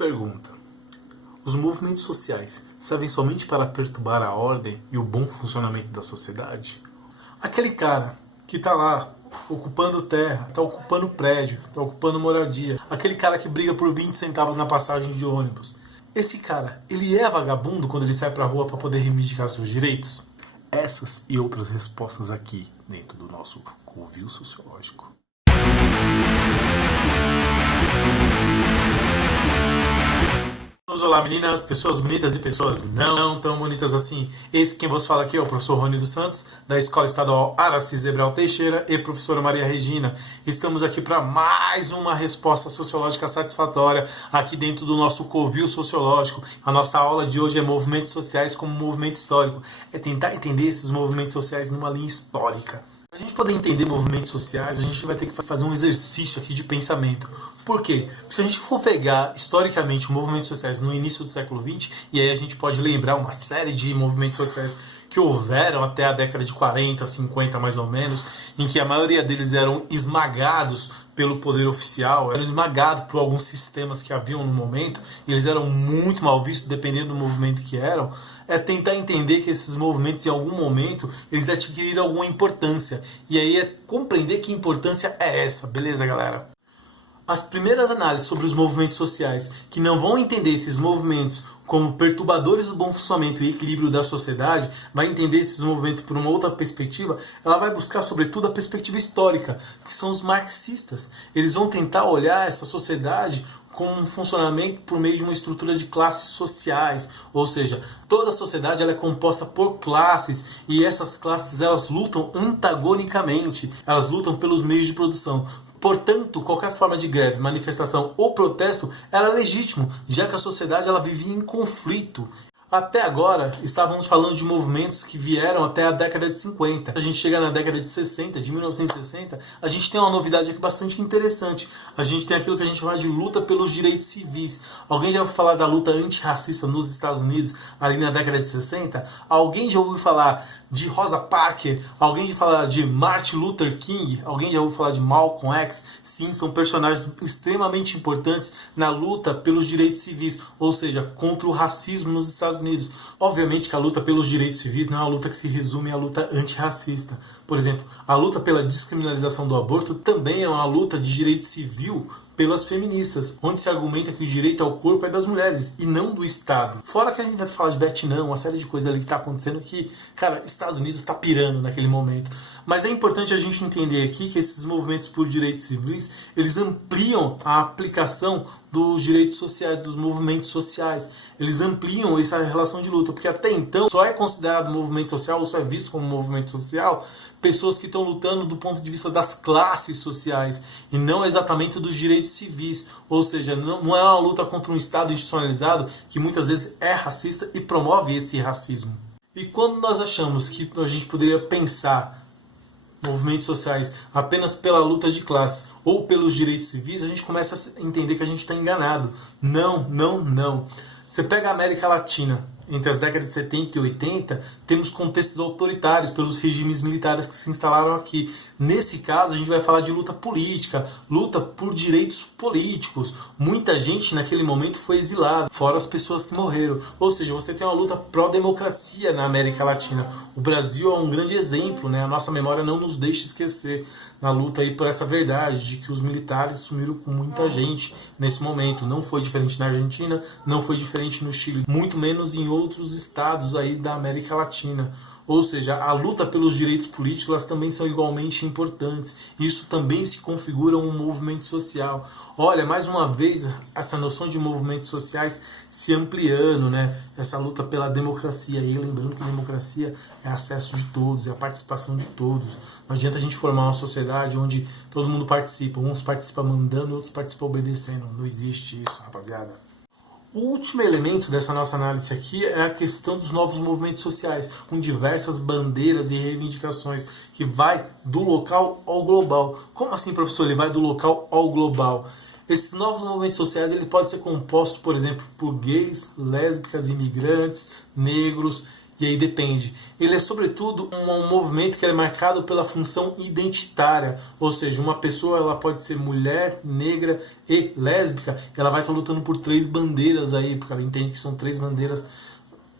Pergunta: os movimentos sociais servem somente para perturbar a ordem e o bom funcionamento da sociedade? Aquele cara que está lá ocupando terra, está ocupando prédio, está ocupando moradia, aquele cara que briga por 20 centavos na passagem de ônibus, esse cara, ele é vagabundo quando ele sai pra rua para poder reivindicar seus direitos? Essas e outras respostas aqui dentro do nosso Covil Sociológico. Olá meninas, pessoas bonitas e pessoas não tão bonitas assim. Esse quem vos fala aqui é o professor Rony dos Santos, da Escola Estadual Aracis Zebral Teixeira e professora Maria Regina. Estamos aqui para mais uma resposta sociológica satisfatória aqui dentro do nosso Covil Sociológico. A nossa aula de hoje é movimentos sociais como movimento histórico. É tentar entender esses movimentos sociais numa linha histórica. Para a gente poder entender movimentos sociais, a gente vai ter que fazer um exercício aqui de pensamento. Por quê? Porque se a gente for pegar historicamente movimentos sociais no início do século XX, e aí a gente pode lembrar uma série de movimentos sociais que houveram até a década de 40, 50 mais ou menos, em que a maioria deles eram esmagados pelo poder oficial, eram esmagados por alguns sistemas que haviam no momento, e eles eram muito mal vistos dependendo do movimento que eram. É tentar entender que esses movimentos em algum momento eles adquiriram alguma importância, e aí é compreender que importância é essa, beleza galera? As primeiras análises sobre os movimentos sociais que não vão entender esses movimentos como perturbadores do bom funcionamento e equilíbrio da sociedade, vai entender esses movimentos por uma outra perspectiva, ela vai buscar sobretudo a perspectiva histórica, que são os marxistas. Eles vão tentar olhar essa sociedade com um funcionamento por meio de uma estrutura de classes sociais, ou seja, toda a sociedade ela é composta por classes e essas classes elas lutam antagonicamente, elas lutam pelos meios de produção. Portanto, qualquer forma de greve, manifestação ou protesto era legítimo, já que a sociedade ela vivia em conflito. Até agora, estávamos falando de movimentos que vieram até a década de 50. A gente chega na década de 60, de 1960, a gente tem uma novidade aqui bastante interessante. A gente tem aquilo que a gente chama de luta pelos direitos civis. Alguém já ouviu falar da luta antirracista nos Estados Unidos, ali na década de 60? Alguém já ouviu falar de Rosa Parks? Alguém já ouviu falar de Martin Luther King? Alguém já ouviu falar de Malcolm X? Sim, são personagens extremamente importantes na luta pelos direitos civis, ou seja, contra o racismo nos Estados Unidos. Obviamente que a luta pelos direitos civis não é uma luta que se resume à luta antirracista. Por exemplo, a luta pela descriminalização do aborto também é uma luta de direito civil pelas feministas, onde se argumenta que o direito ao corpo é das mulheres e não do Estado. Fora que a gente vai falar de Vietnã, uma série de coisas ali que está acontecendo que, cara, Estados Unidos está pirando naquele momento. Mas é importante a gente entender aqui que esses movimentos por direitos civis, eles ampliam a aplicação dos direitos sociais, dos movimentos sociais. Eles ampliam essa relação de luta, porque até então só é considerado movimento social, ou só é visto como movimento social, pessoas que estão lutando do ponto de vista das classes sociais e não exatamente dos direitos civis. Ou seja, não é uma luta contra um Estado institucionalizado que muitas vezes é racista e promove esse racismo. E quando nós achamos que a gente poderia pensar movimentos sociais apenas pela luta de classes ou pelos direitos civis, a gente começa a entender que a gente está enganado. Não. Você pega a América Latina, entre as décadas de 70 e 80, temos contextos autoritários pelos regimes militares que se instalaram aqui. Nesse caso, a gente vai falar de luta política, luta por direitos políticos. Muita gente naquele momento foi exilada, fora as pessoas que morreram. Ou seja, você tem uma luta pró-democracia na América Latina. O Brasil é um grande exemplo, né? A nossa memória não nos deixa esquecer na luta aí por essa verdade de que os militares sumiram com muita gente nesse momento. Não foi diferente na Argentina, não foi diferente no Chile, muito menos em outros estados aí da América Latina. Ou seja, a luta pelos direitos políticos elas também são igualmente importantes. Isso também se configura um movimento social. Olha, mais uma vez, essa noção de movimentos sociais se ampliando, né? Essa luta pela democracia. E lembrando que democracia é acesso de todos, é a participação de todos. Não adianta a gente formar uma sociedade onde todo mundo participa. Uns participam mandando, outros participam obedecendo. Não existe isso, rapaziada. O último elemento dessa nossa análise aqui é a questão dos novos movimentos sociais, com diversas bandeiras e reivindicações, que vai do local ao global. Como assim, professor? Ele vai do local ao global. Esses novos movimentos sociais ele pode ser composto, por exemplo, por gays, lésbicas, imigrantes, negros E aí depende. Ele é sobretudo um movimento que é marcado pela função identitária, ou seja, uma pessoa ela pode ser mulher, negra e lésbica, ela vai estar lutando por 3 bandeiras aí, porque ela entende que são 3 bandeiras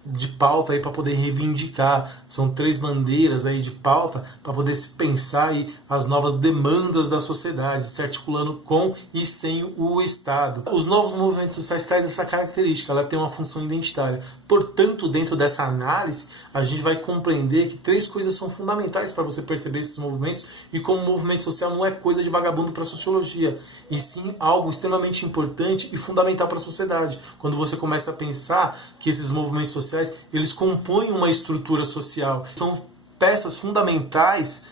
de pauta aí para poder reivindicar. São 3 bandeiras aí de pauta para poder se pensar aí as novas demandas da sociedade, se articulando com e sem o Estado. Os novos movimentos sociais trazem essa característica, ela tem uma função identitária. Portanto, dentro dessa análise, a gente vai compreender que 3 coisas são fundamentais para você perceber esses movimentos e como o movimento social não é coisa de vagabundo para a sociologia, e sim algo extremamente importante e fundamental para a sociedade. Quando você começa a pensar que esses movimentos sociais, eles compõem uma estrutura social, são peças fundamentais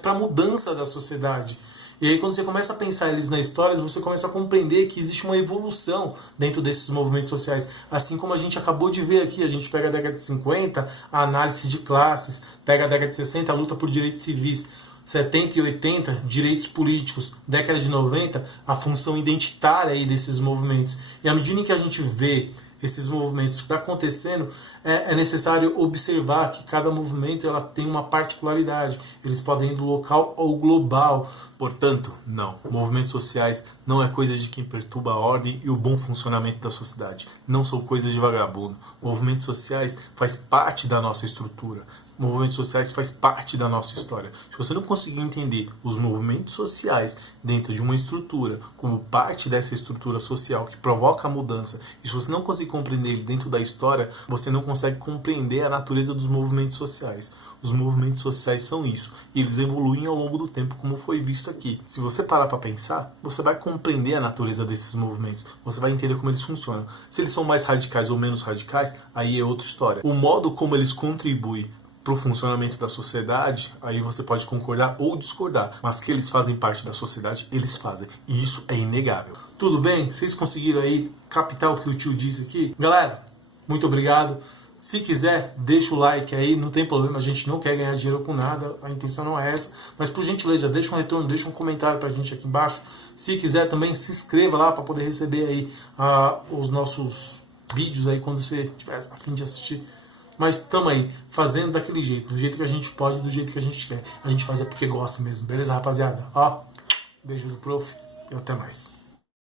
para a mudança da sociedade. E aí quando você começa a pensar eles na história, você começa a compreender que existe uma evolução dentro desses movimentos sociais. Assim como a gente acabou de ver aqui, a gente pega a década de 50, a análise de classes, pega a década de 60, a luta por direitos civis, 70 e 80, direitos políticos, década de 90, a função identitária aí desses movimentos. E à medida que a gente vê esses movimentos que está acontecendo, é necessário observar que cada movimento ela tem uma particularidade. Eles podem ir do local ao global. Portanto, não. Movimentos sociais não é coisa de quem perturba a ordem e o bom funcionamento da sociedade. Não são coisas de vagabundo. Movimentos sociais faz parte da nossa estrutura. Movimentos sociais faz parte da nossa história. Se você não conseguir entender os movimentos sociais dentro de uma estrutura como parte dessa estrutura social que provoca a mudança, e se você não conseguir compreender ele dentro da história, você não consegue compreender a natureza dos movimentos sociais. Os movimentos sociais são isso, e eles evoluem ao longo do tempo, como foi visto aqui. Se você parar para pensar, você vai compreender a natureza desses movimentos, você vai entender como eles funcionam. Se eles são mais radicais ou menos radicais, aí é outra história. O modo como eles contribuem para o funcionamento da sociedade, aí você pode concordar ou discordar, mas que eles fazem parte da sociedade, eles fazem, e isso é inegável. Tudo bem? Vocês conseguiram aí captar o que o tio disse aqui? Galera, muito obrigado. Se quiser, deixa o like aí, não tem problema, a gente não quer ganhar dinheiro com nada, a intenção não é essa, mas por gentileza, deixa um retorno, deixa um comentário pra gente aqui embaixo. Se quiser também, se inscreva lá para poder receber aí os nossos vídeos aí quando você tiver a fim de assistir. Mas estamos aí, fazendo daquele jeito, do jeito que a gente pode, do jeito que a gente quer. A gente faz é porque gosta mesmo, beleza, rapaziada? Ó, beijo do prof e até mais.